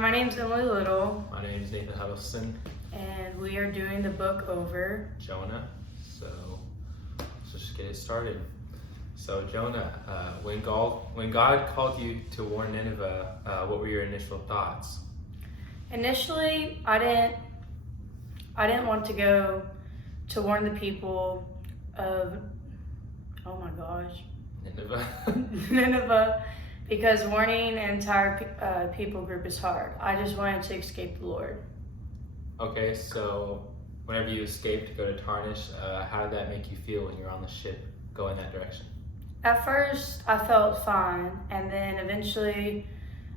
My name's Emily Little, My name is Nathan Huddleston. and we are doing the book over Jonah. So let's just get it started. So Jonah, when God called you to warn Nineveh, what were your initial thoughts? Initially, I didn't want to go to warn the people of, oh my gosh, Nineveh. Nineveh, because warning an entire people group is hard. I just wanted to escape the Lord. Okay, so whenever you escaped to go to Tarnish, how did that make you feel when you were on the ship going that direction? At first, I felt fine, and then eventually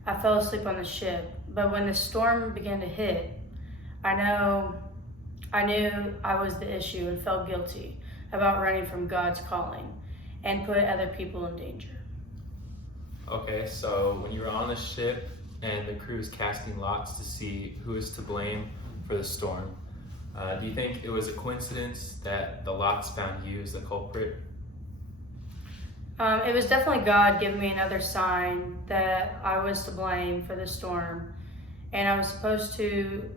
I fell asleep on the ship. But when the storm began to hit, I knew I was the issue and felt guilty about running from God's calling and put other people in danger. Okay, so when you were on the ship and the crew was casting lots to see who is to blame for the storm, do you think it was a coincidence that the lots found you as the culprit? It was definitely God giving me another sign that I was to blame for the storm, and I was supposed to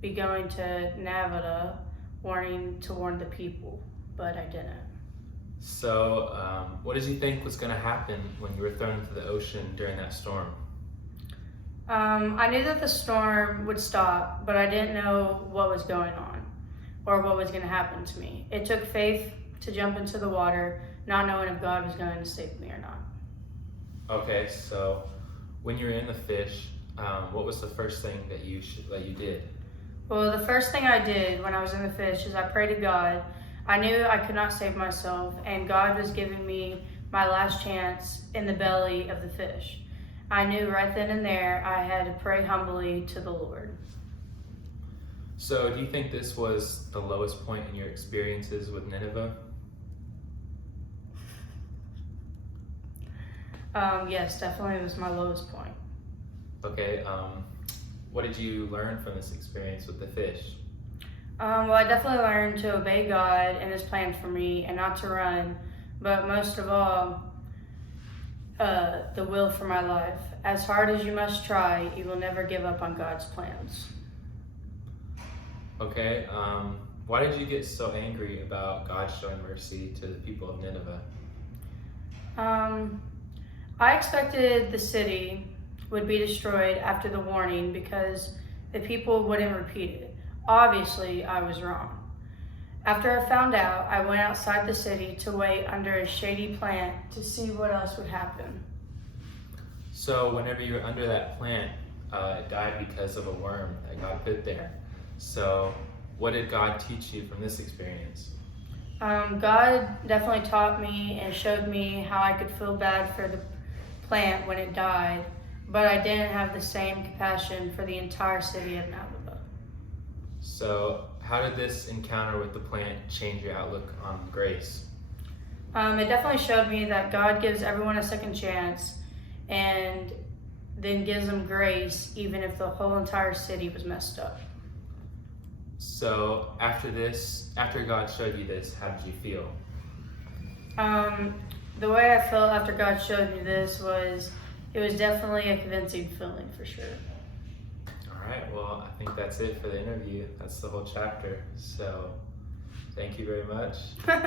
be going to Navada to warn the people, but I didn't. So, what did you think was going to happen when you were thrown into the ocean during that storm? I knew that the storm would stop, but I didn't know what was going on or what was going to happen to me. It took faith to jump into the water, not knowing if God was going to save me or not. Okay, so when you were in the fish, what was the first thing that you did? Well, the first thing I did when I was in the fish is I prayed to God. I knew I could not save myself, and God was giving me my last chance in the belly of the fish. I knew right then and there I had to pray humbly to the Lord. So, do you think this was the lowest point in your experiences with Nineveh? Yes, definitely it was my lowest point. Okay, what did you learn from this experience with the fish? Well, I definitely learned to obey God and His plan for me and not to run, but most of all, the will for my life. As hard as you must try, you will never give up on God's plans. Okay, why did you get so angry about God showing mercy to the people of Nineveh? I expected the city would be destroyed after the warning because the people wouldn't repeat it. Obviously, I was wrong. After I found out, I went outside the city to wait under a shady plant to see what else would happen. So whenever you were under that plant, it died because of a worm that God put there. So what did God teach you from this experience? God definitely taught me and showed me how I could feel bad for the plant when it died, but I didn't have the same compassion for the entire city of Navada. So how did this encounter with the plant change your outlook on grace? It definitely showed me that God gives everyone a second chance and then gives them grace even if the whole entire city was messed up. So after God showed you this, how did you feel? The way I felt after God showed me this was, it was definitely a convincing feeling for sure. All right, well, I think that's it for the interview. That's the whole chapter. So thank you very much.